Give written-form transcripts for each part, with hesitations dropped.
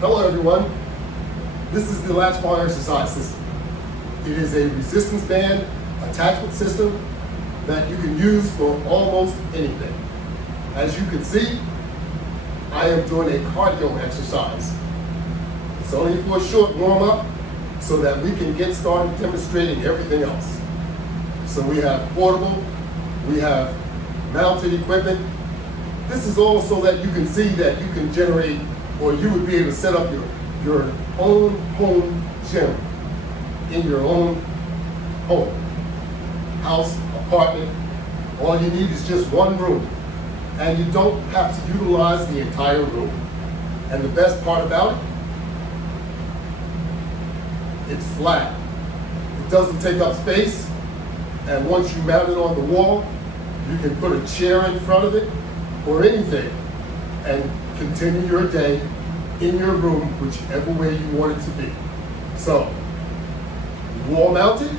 Hello everyone, this is the Latch Bar exercise system. It is a resistance band attachment system that you can use for almost anything. As you can see, I am doing a cardio exercise. It's only for a short warm-up so that we can get started demonstrating everything else. So we have portable, we have mounted equipment. This is all so that you can see that you can generate, or you would be able to set up your own home gym in your own home, house, apartment. All you need is just one room, and you don't have to utilize the entire room. And the best part about it, it's flat. It doesn't take up space, and once you mount it on the wall, you can put a chair in front of it or anything and continue your day in your room, whichever way you want it to be. So, wall mounted,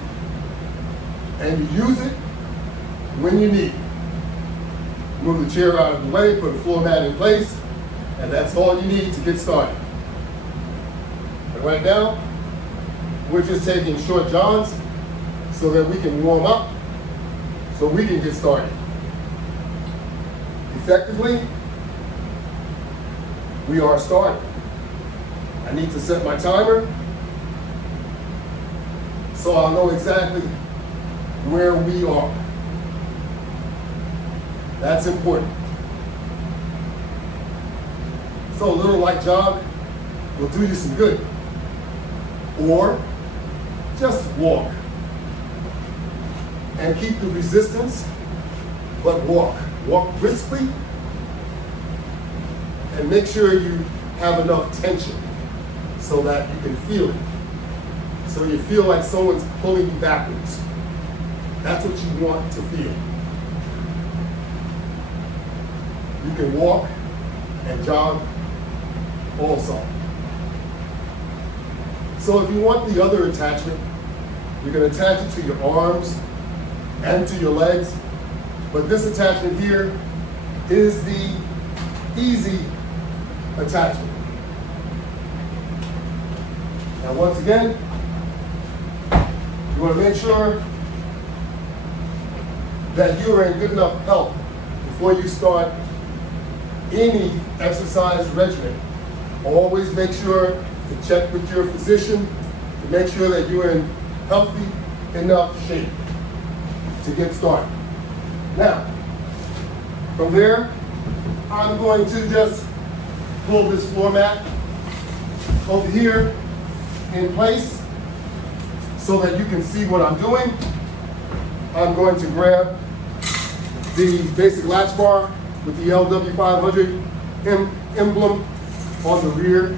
and you use it when you need. Move the chair out of the way, put a floor mat in place, and that's all you need to get started. And right now, we're just taking short jogs so that we can warm up, so we can get started. Effectively, we are starting. I need to set my timer so I'll know exactly where we are. That's important. So a little light jog will do you some good. Or just walk. And keep the resistance, but walk. Walk briskly, and make sure you have enough tension so that you can feel it. So you feel like someone's pulling you backwards. That's what you want to feel. You can walk and jog also. So if you want the other attachment, you're going to attach it to your arms and to your legs. But this attachment here is the easy attachment. Now once again, you want to make sure that you are in good enough health before you start any exercise regimen. Always make sure to check with your physician to make sure that you're in healthy enough shape to get started. Now, from there, I'm going to just pull this floor mat over here in place so that you can see what I'm doing. I'm going to grab the basic latch bar with the LW500 emblem on the rear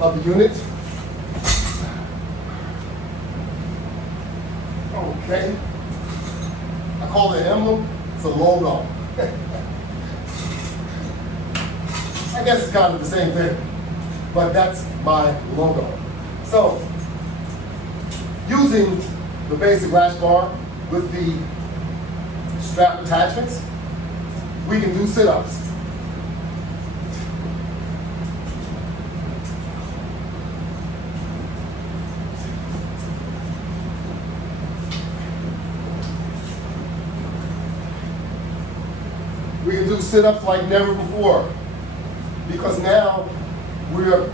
of the unit. Okay. I call it an emblem. It's a logo. I guess it's kind of the same thing, but that's my logo. So, using the basic latch bar with the strap attachments, we can do sit-ups. We can do sit-ups like never before, because now we're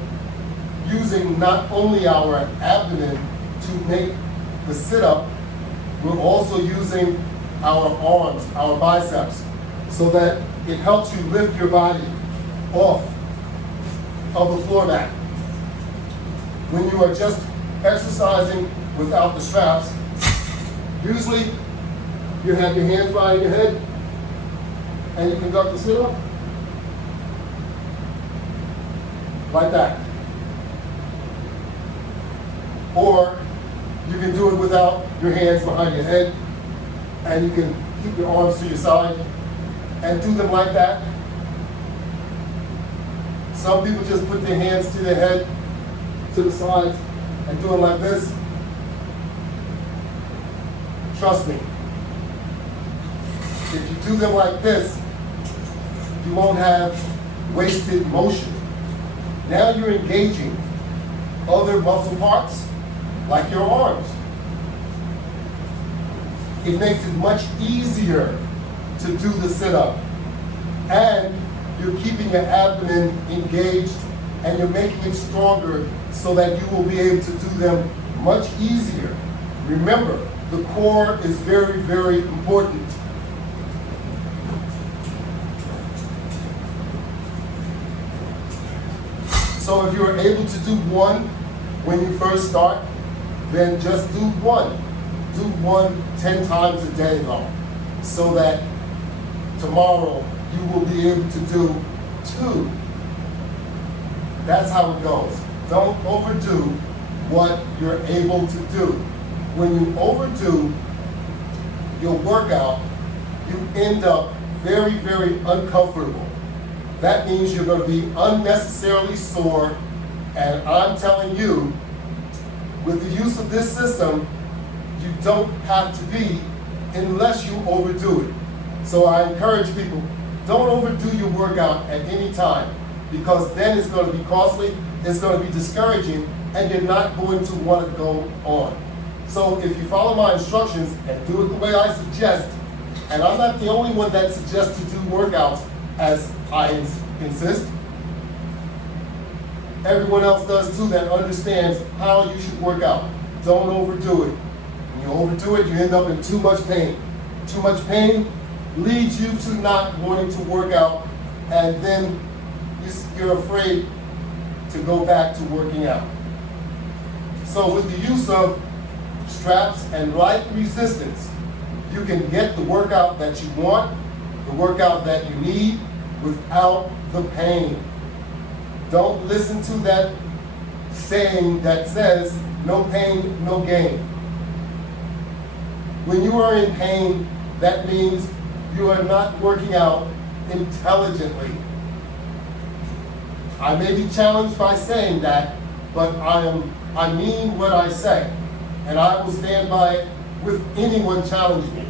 using not only our abdomen to make the sit-up, we're also using our arms, our biceps, so that it helps you lift your body off of the floor mat. When you are just exercising without the straps, usually you have your hands behind your head and you conduct the sit-up like that. Or you can do it without your hands behind your head, and you can keep your arms to your side and do them like that. Some people just put their hands to their head, to the sides, and do it like this. Trust me, if you do them like this, you won't have wasted motion. Now you're engaging other muscle parts, like your arms. It makes it much easier to do the sit-up. And you're keeping your abdomen engaged and you're making it stronger so that you will be able to do them much easier. Remember, the core is very, very important. So if you're able to do one when you first start, then just do one. Do one 10 times a day though, so that tomorrow you will be able to do two. That's how it goes. Don't overdo what you're able to do. When you overdo your workout, you end up very, very uncomfortable. That means you're going to be unnecessarily sore, and I'm telling you, with the use of this system, you don't have to be unless you overdo it. So I encourage people, don't overdo your workout at any time, because then it's going to be costly, it's going to be discouraging, and you're not going to want to go on. So if you follow my instructions and do it the way I suggest, and I'm not the only one that suggests to do workouts as I insist, everyone else does too that understands how you should work out. Don't overdo it. When you overdo it, you end up in too much pain. Too much pain leads you to not wanting to work out, and then you're afraid to go back to working out. So with the use of straps and light resistance, you can get the workout that you want, the workout that you need, without the pain. Don't listen to that saying that says, no pain, no gain. When you are in pain, that means you are not working out intelligently. I may be challenged by saying that, but I mean what I say, and I will stand by it with anyone challenging me.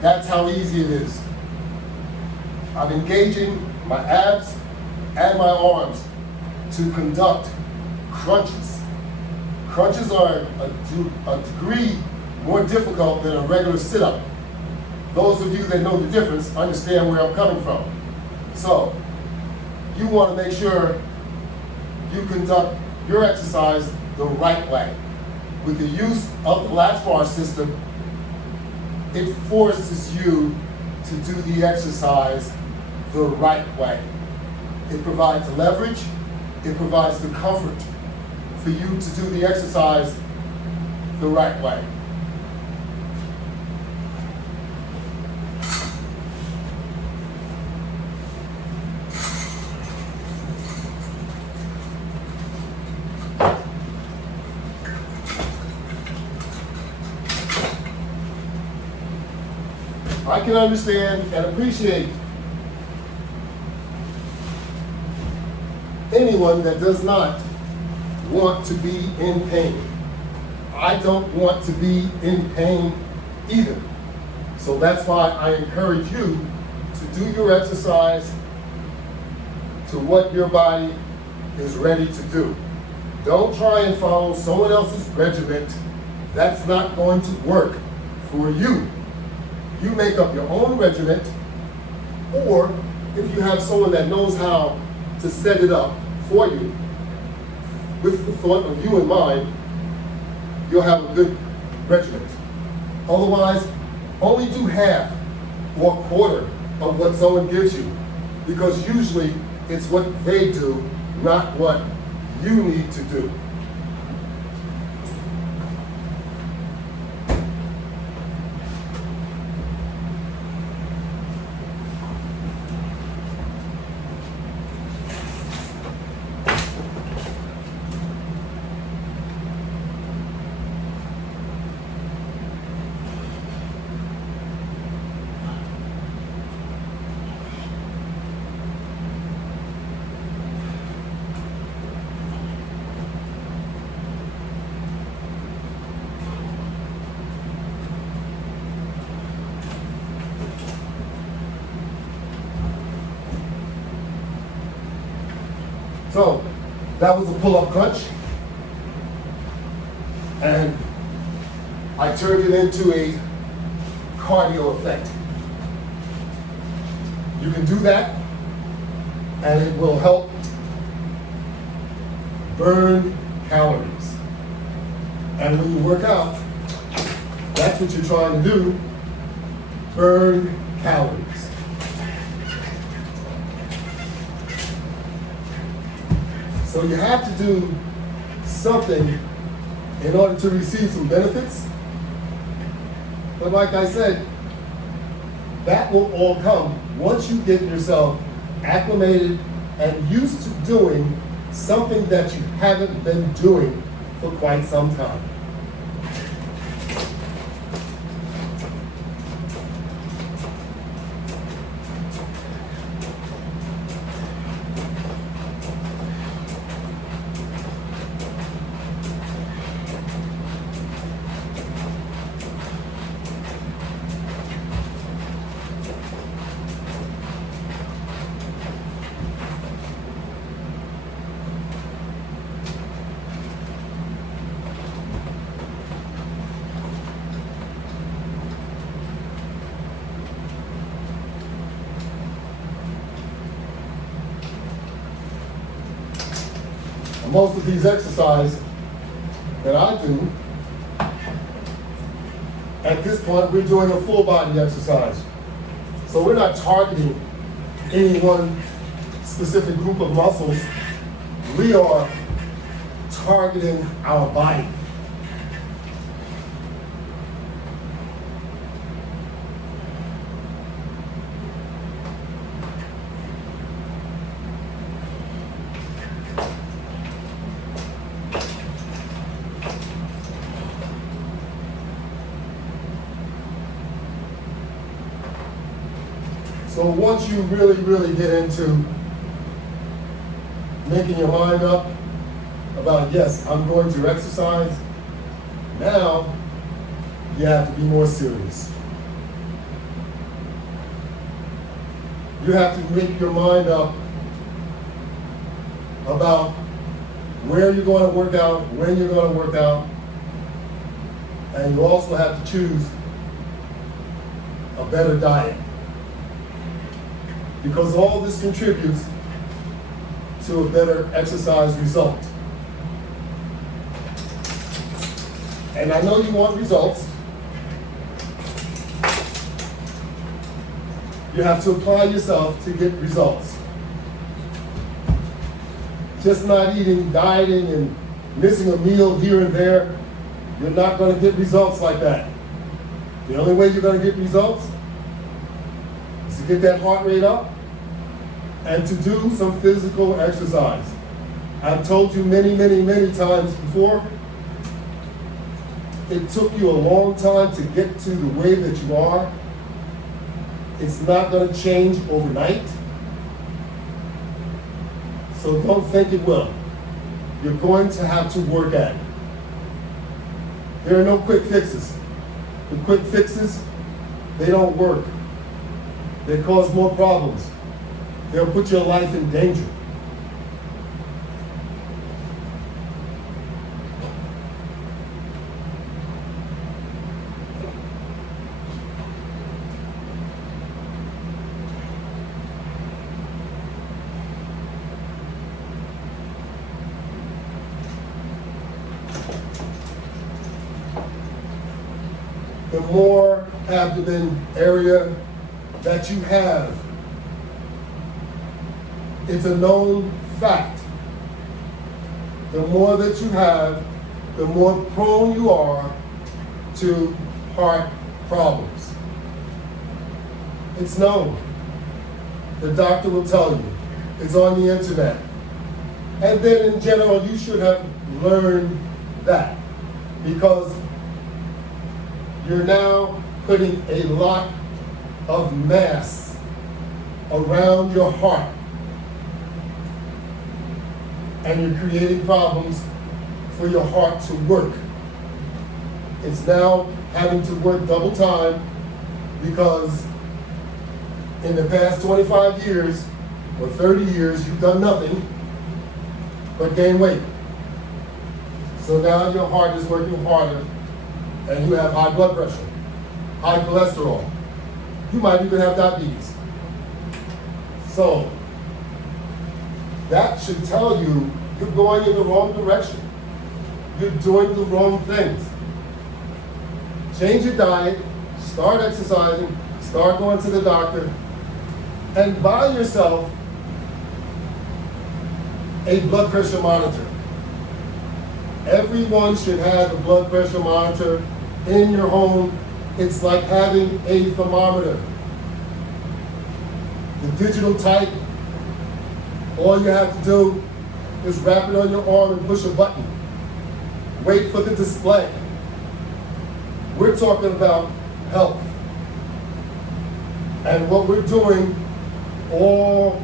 That's how easy it is. I'm engaging my abs and my arms to conduct crunches. Crunches are a degree more difficult than a regular sit-up. Those of you that know the difference understand where I'm coming from. So, you want to make sure you conduct your exercise the right way. With the use of the Latch Bar system, it forces you to do the exercise the right way. It provides leverage, it provides the comfort for you to do the exercise the right way. I can understand and appreciate anyone that does not want to be in pain. I don't want to be in pain either. So that's why I encourage you to do your exercise to what your body is ready to do. Don't try and follow someone else's regimen. That's not going to work for you. You make up your own regiment, or if you have someone that knows how to set it up for you, with the thought of you in mind, you'll have a good regiment. Otherwise, only do half or a quarter of what someone gives you, because usually it's what they do, not what you need to do. So that was a pull-up crunch. And I turned it into a cardio effect. You can do that, and it will help burn calories. And when you work out, that's what you're trying to do, burn calories. So you have to do something in order to receive some benefits. But like I said, that will all come once you get yourself acclimated and used to doing something that you haven't been doing for quite some time. Most of these exercises that I do, at this point, we're doing a full body exercise. So we're not targeting any one specific group of muscles. We are targeting our body. So once you really get into making your mind up about, yes, I'm going to exercise, now you have to be more serious. You have to make your mind up about where you're going to work out, when you're going to work out, and you also have to choose a better diet. Because all this contributes to a better exercise result. And I know you want results. You have to apply yourself to get results. Just not eating, dieting, and missing a meal here and there, you're not going to get results like that. The only way you're going to get results is to get that heart rate up and to do some physical exercise. I've told you many times before, it took you a long time to get to the way that you are. It's not going to change overnight. So don't think it will. You're going to have to work at it. There are no quick fixes. The quick fixes, they don't work. They cause more problems. They'll put your life in danger. The more abdomen area that you have, it's a known fact. The more that you have, the more prone you are to heart problems. It's known. The doctor will tell you. It's on the internet. And then in general, you should have learned that, because you're now putting a lot of mass around your heart. And you're creating problems for your heart to work. It's now having to work double time because in the past 25 years or 30 years, you've done nothing. but gain weight. So now your heart is working harder and you have high blood pressure, high cholesterol. You might even have diabetes. So that should tell you you're going in the wrong direction. You're doing the wrong things. Change your diet, start exercising, start going to the doctor, and buy yourself a blood pressure monitor. Everyone should have a blood pressure monitor in your home. It's like having a thermometer. The digital type, all you have to do is wrap it on your arm and push a button. Wait for the display. We're talking about health. And what we're doing all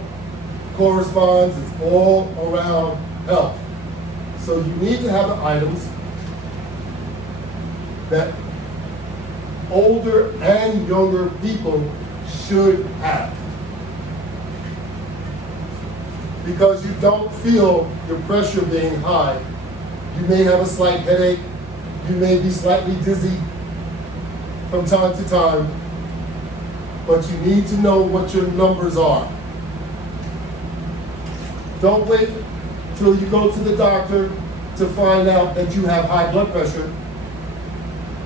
corresponds, it's all around health. So you need to have the items that older and younger people should have. Because you don't feel your pressure being high. You may have a slight headache. You may be slightly dizzy from time to time. But you need to know what your numbers are. Don't wait till you go to the doctor to find out that you have high blood pressure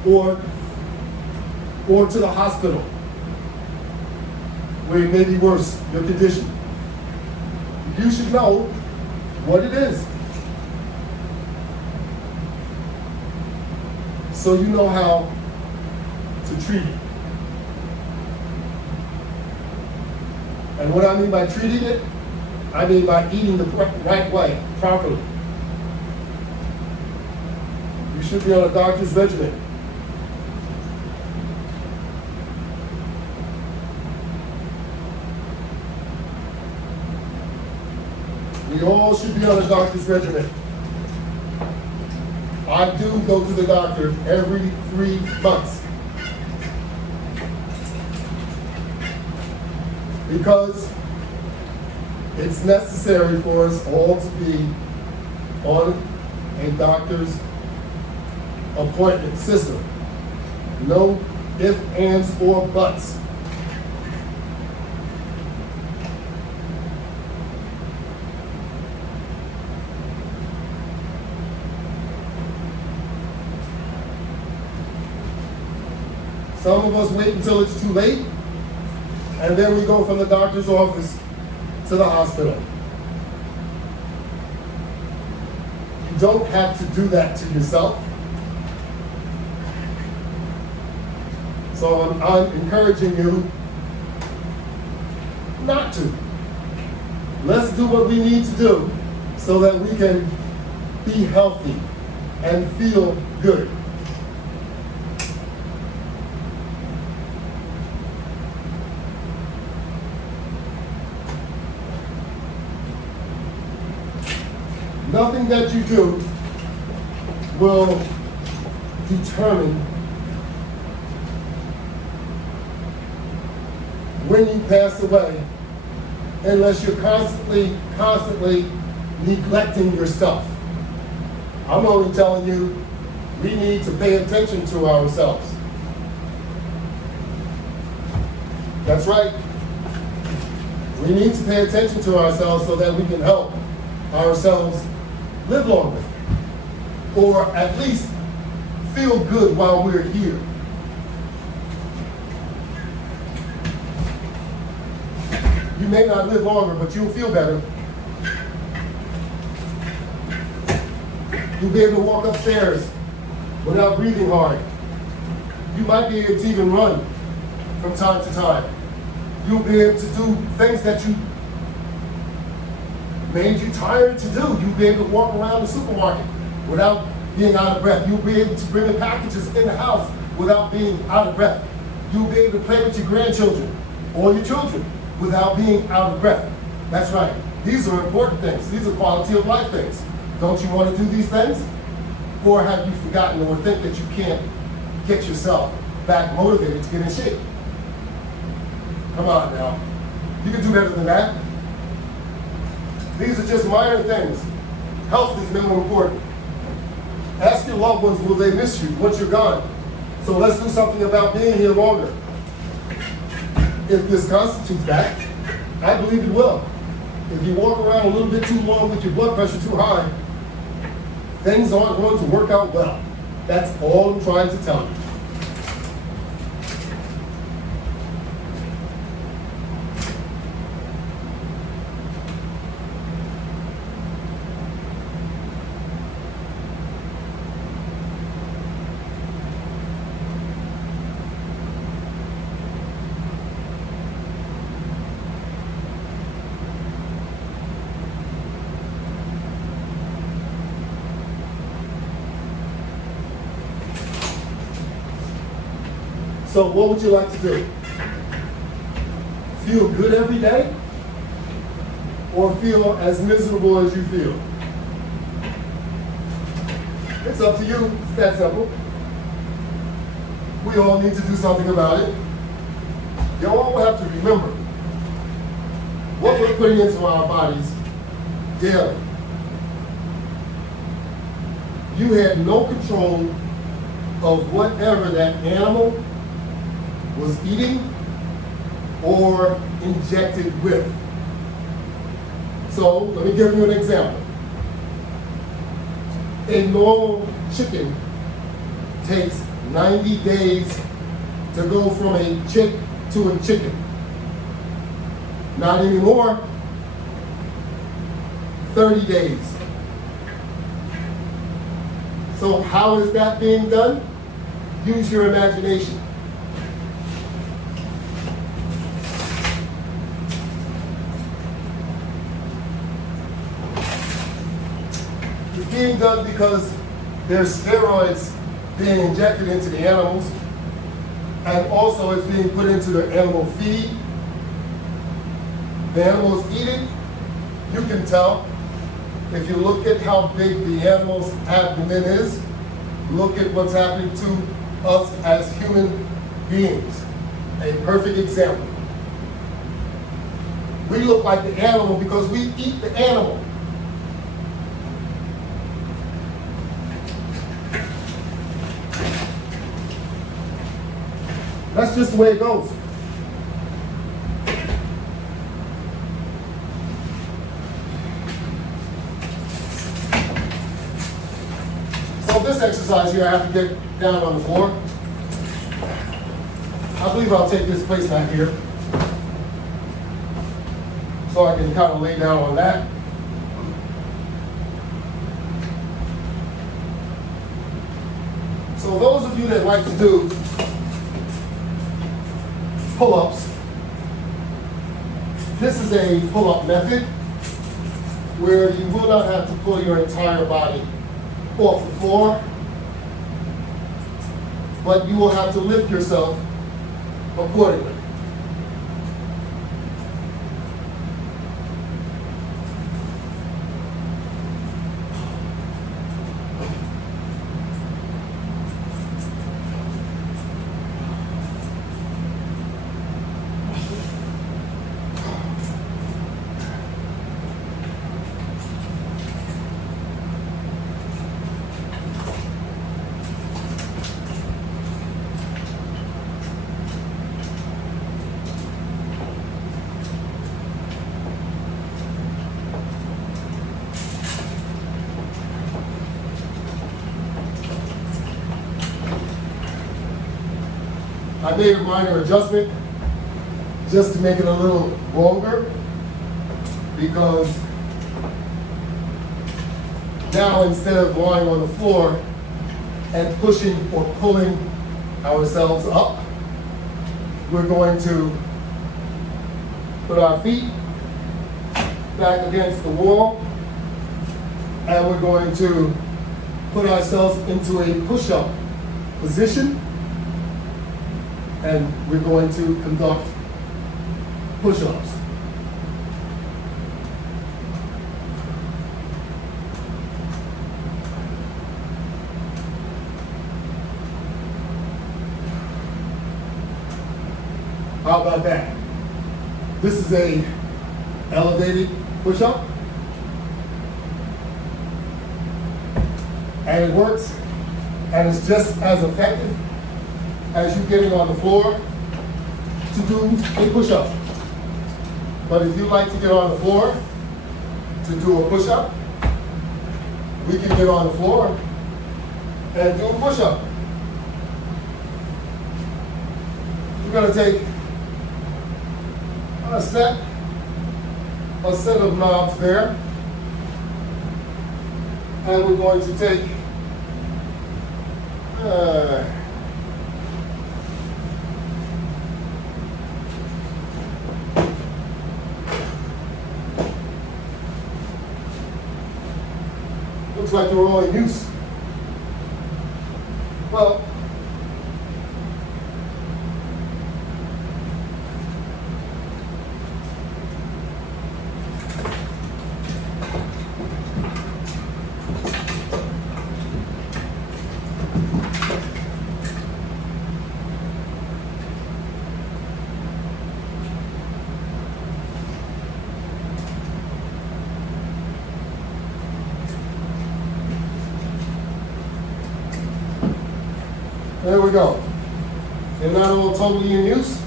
or to the hospital where it may be worse, your condition. You should know what it is, so you know how to treat it. And what I mean by treating it, I mean by eating the right way, properly. You should be on a doctor's regimen. We all should be on a doctor's regimen. I do go to the doctor every 3 months. Because it's necessary for us all to be on a doctor's appointment system. No ifs, ands, or buts. Some of us wait until it's too late, and then we go from the doctor's office to the hospital. You don't have to do that to yourself. So I'm encouraging you not to. Let's do what we need to do so that we can be healthy and feel good. Nothing that you do will determine when you pass away unless you're constantly neglecting yourself. I'm only telling you we need to pay attention to ourselves. That's right. We need to pay attention to ourselves so that we can help ourselves live longer, or at least feel good while we're here. You may not live longer, but you'll feel better. You'll be able to walk upstairs without breathing hard. You might be able to even run from time to time. You'll be able to do things that you made you tired to do. You'll be able to walk around the supermarket without being out of breath. You'll be able to bring the packages in the house without being out of breath. You'll be able to play with your grandchildren or your children without being out of breath. That's right. These are important things. These are quality of life things. Don't you want to do these things? Or have you forgotten or think that you can't get yourself back motivated to get in shape? Come on now. You can do better than that. These are just minor things Health is more important. Ask your loved ones, will they miss you once you're gone? So let's do something about being here longer. If this constitutes that, I believe it will. If you walk around a little bit too long with your blood pressure too high, things aren't going to work out well. That's all I'm trying to tell you. So what would you like to do? Feel good every day? Or feel as miserable as you feel? It's up to you. It's that simple. We all need to do something about it. You all have to remember what we're putting into our bodies daily. You had no control of whatever that animal was eating or injected with. So let me give you an example. A normal chicken takes 90 days to go from a chick to a chicken. Not anymore. 30 days. So how is that being done? Use your imagination. It's being done because there's steroids being injected into the animals, and also it's being put into the animal feed. The animals eat it. You can tell. If you look at how big the animal's abdomen is, look at what's happening to us as human beings. A perfect example. We look like the animal because we eat the animal. That's just the way it goes. So this exercise here, I have to get down on the floor. I believe I'll take this placemat here so I can kind of lay down on that. So those of you that like to do pull-ups, this is a pull-up method where you will not have to pull your entire body off the floor, but you will have to lift yourself accordingly. I made a minor adjustment just to make it a little longer, because now instead of lying on the floor and pushing or pulling ourselves up, we're going to put our feet back against the wall, and we're going to put ourselves into a push-up position, and we're going to conduct push-ups. How about that? This is a elevated push-up. And it works, and it's just as effective as you getting on the floor to do a push-up. But if you like to get on the floor to do a push-up, we can get on the floor and do a push-up. We're going to take a set of knobs there, and we're going to take looks like they're all in use. Well, there we go. They're not all totally in use.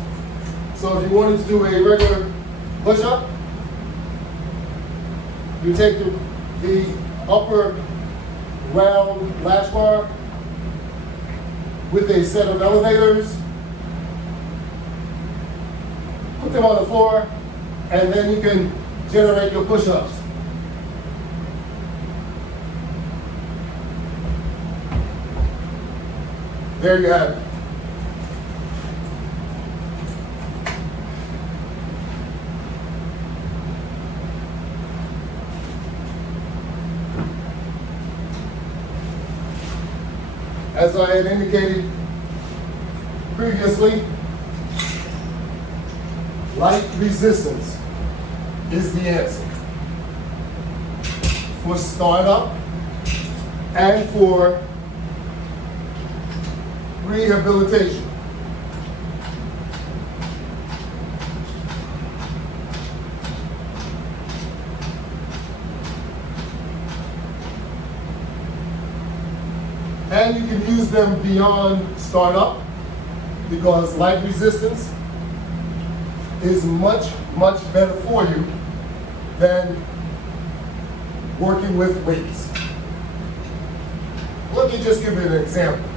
So if you wanted to do a regular push-up, you take the upper round latch bar with a set of elevators, put them on the floor, and then you can generate your push-ups. There you have it. As I had indicated previously, light resistance is the answer for startup and for rehabilitation. And you can use them beyond startup because light resistance is much, much better for you than working with weights. Let me just give you an example.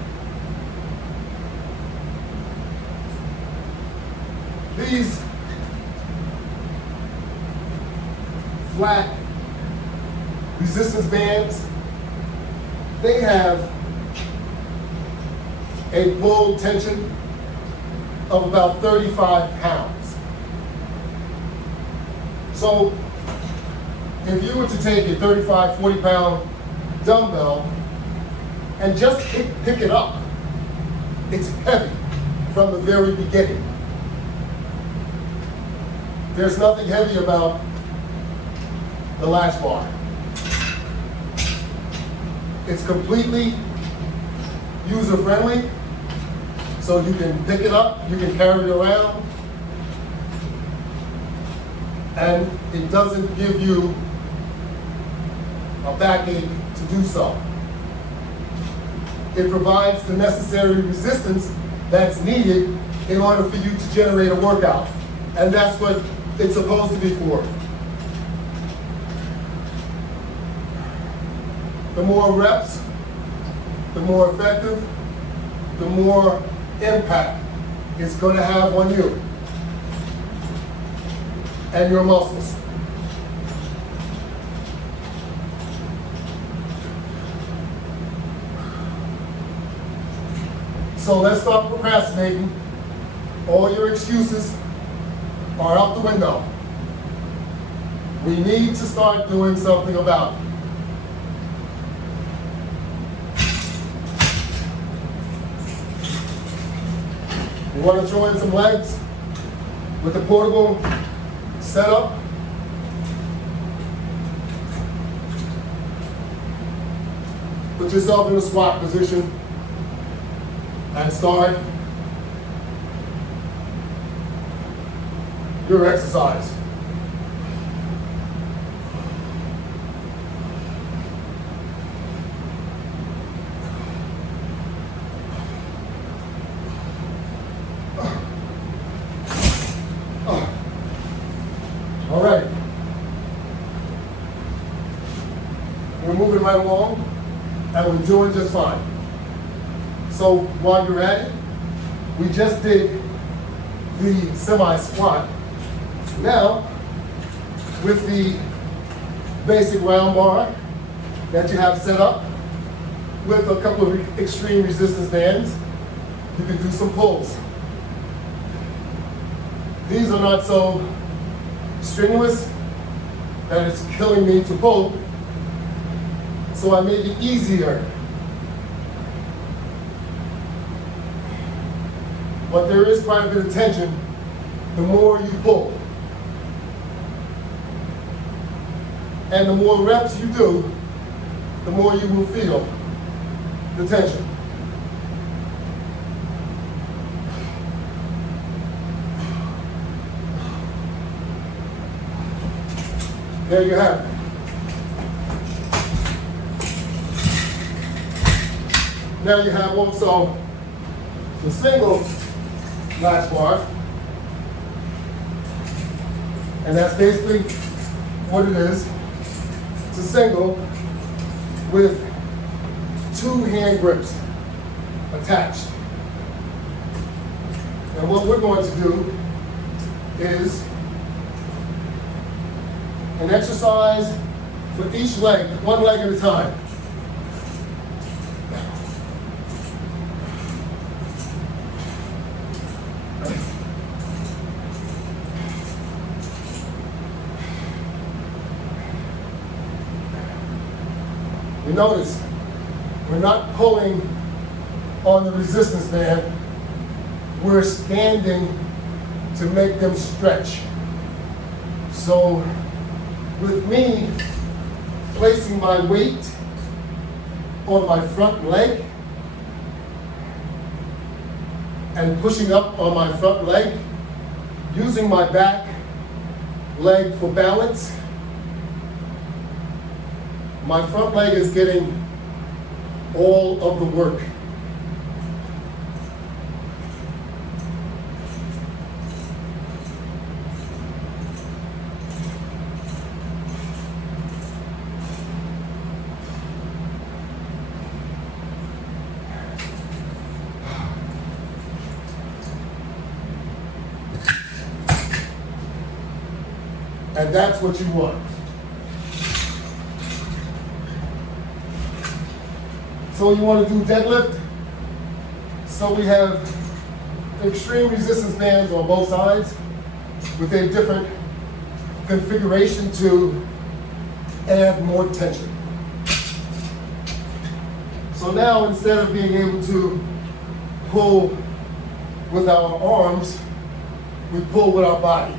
These flat resistance bands, they have a pull tension of about 35 pounds. So if you were to take a 35, 40 pound dumbbell and just pick it up, it's heavy from the very beginning. There's nothing heavy about the latch bar. It's completely user-friendly, so you can pick it up, you can carry it around, and it doesn't give you a backache to do so. It provides the necessary resistance that's needed in order for you to generate a workout, and that's what it's supposed to be for. The more reps, the more effective, the more impact it's going to have on you and your muscles. So let's stop procrastinating. All your excuses are out the window. We need to start doing something about it. You want to throw in some legs with a portable setup? Put yourself in a squat position and start your exercise. All right. We're moving right along, and we're doing just fine. So while you're at it, we just did the semi-squat. Now, with the basic round bar that you have set up, with a couple of extreme resistance bands, you can do some pulls. These are not so strenuous that it's killing me to pull, so I made it easier. But there is quite a bit of tension the more you pull. And the more reps you do, the more you will feel the tension. There you have it. Now you have also the single latch bar, and that's basically what it is. It's a single with 2 hand grips attached. And what we're going to do is an exercise for each leg, one leg at a time. You notice, we're not pulling on the resistance band, we're standing to make them stretch. So with me placing my weight on my front leg and pushing up on my front leg, using my back leg for balance, my front leg is getting all of the work. And that's what you want. So you want to do deadlift. So we have extreme resistance bands on both sides with a different configuration to add more tension. So now instead of being able to pull with our arms, we pull with our body.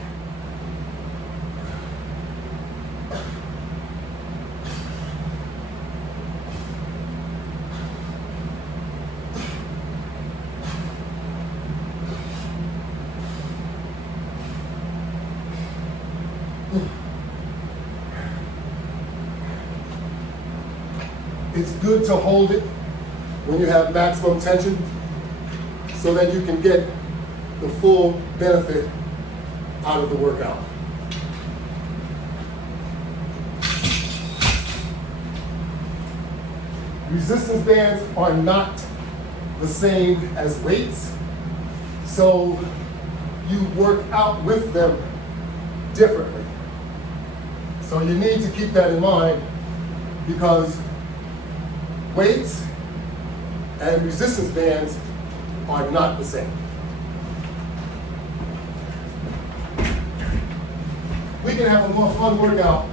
It's good to hold it when you have maximum tension so that you can get the full benefit out of the workout. Resistance bands are not the same as weights, so you work out with them differently. So you need to keep that in mind, because weights and resistance bands are not the same. We can have a more fun workout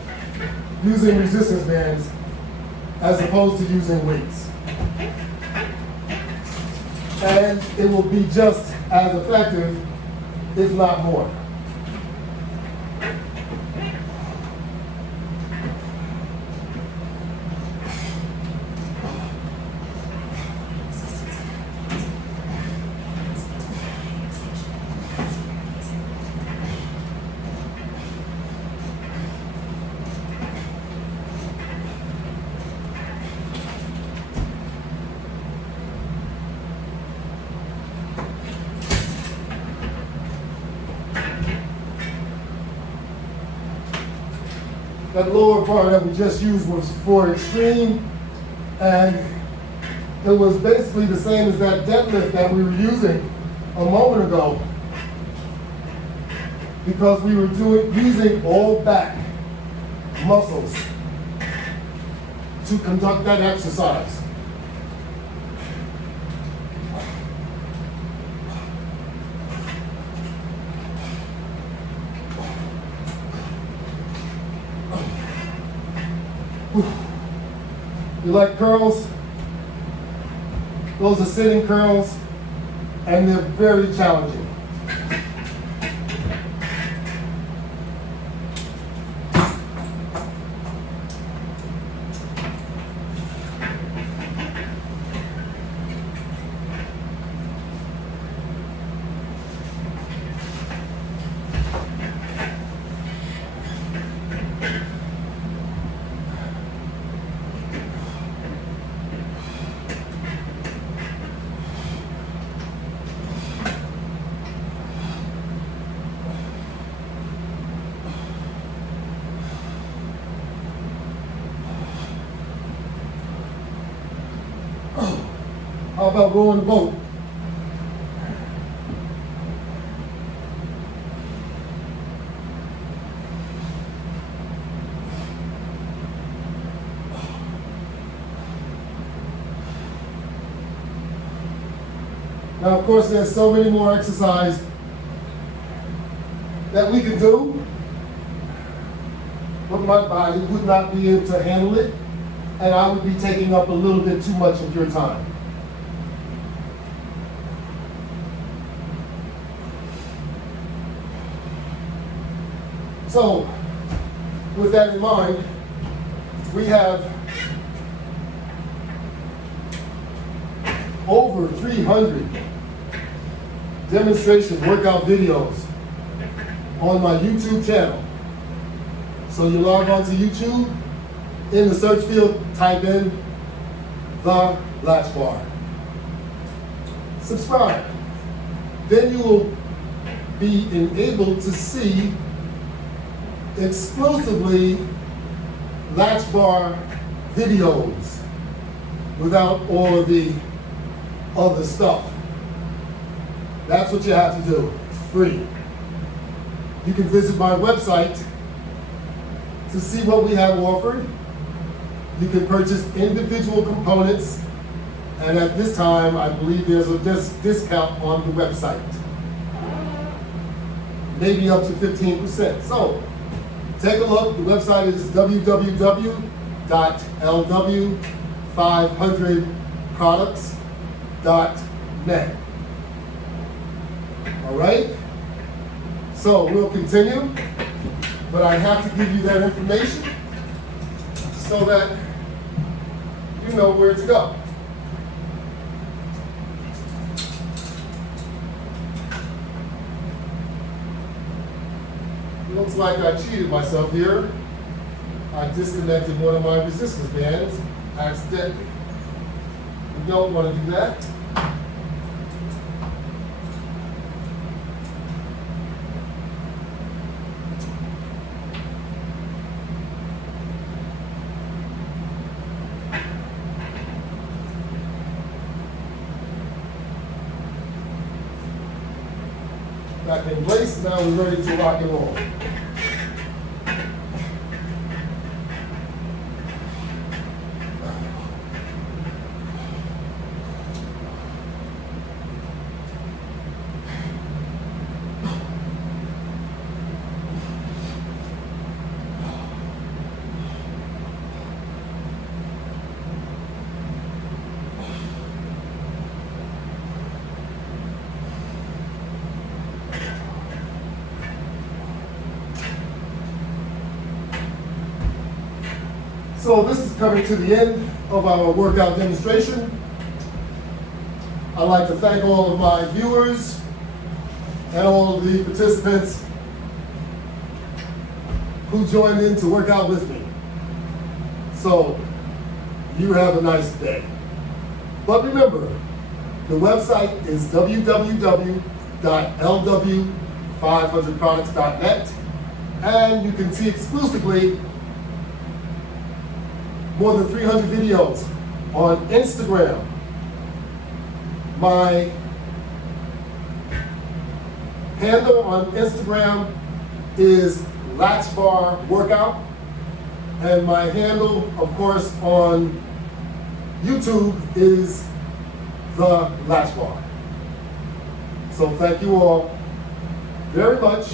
using resistance bands as opposed to using weights. And it will be just as effective, if not more. that lower bar that we just used was for extreme, and it was basically the same as that deadlift that we were using a moment ago, because we were using all back muscles to conduct that exercise. You like curls? Those are sitting curls, and they're very challenging. How about rowing the boat? Now, of course, there's so many more exercises that we can do, but my body would not be able to handle it, and I would be taking up a little bit too much of your time. So, with that in mind, we have over 300 demonstration workout videos on my YouTube channel. So you log on to YouTube, in the search field, type in the Latch Bar. Subscribe. Then you will be enabled to see exclusively Latch Bar videos without all of the other stuff. That's what you have to do. It's free. You can visit my website to see what we have offered. You can purchase individual components, and at this time, I believe there's a discount on the website. Maybe up to 15%. So, take a look. The website is www.lw500products.net. All right? So we'll continue, but I have to give you that information so that you know where to go. Looks like I cheated myself here. I disconnected one of my resistance bands accidentally. We don't want to do that. Back in place, now we're ready to rock and roll. So this is coming to the end of our workout demonstration. I'd like to thank all of my viewers and all of the participants who joined in to work out with me. So you have a nice day. But remember, the website is www.lw500products.net, and you can see exclusively more than 300 videos on Instagram. My handle on Instagram is latchbarworkout, and my handle, of course, on YouTube is the Latch Bar. So thank you all very much.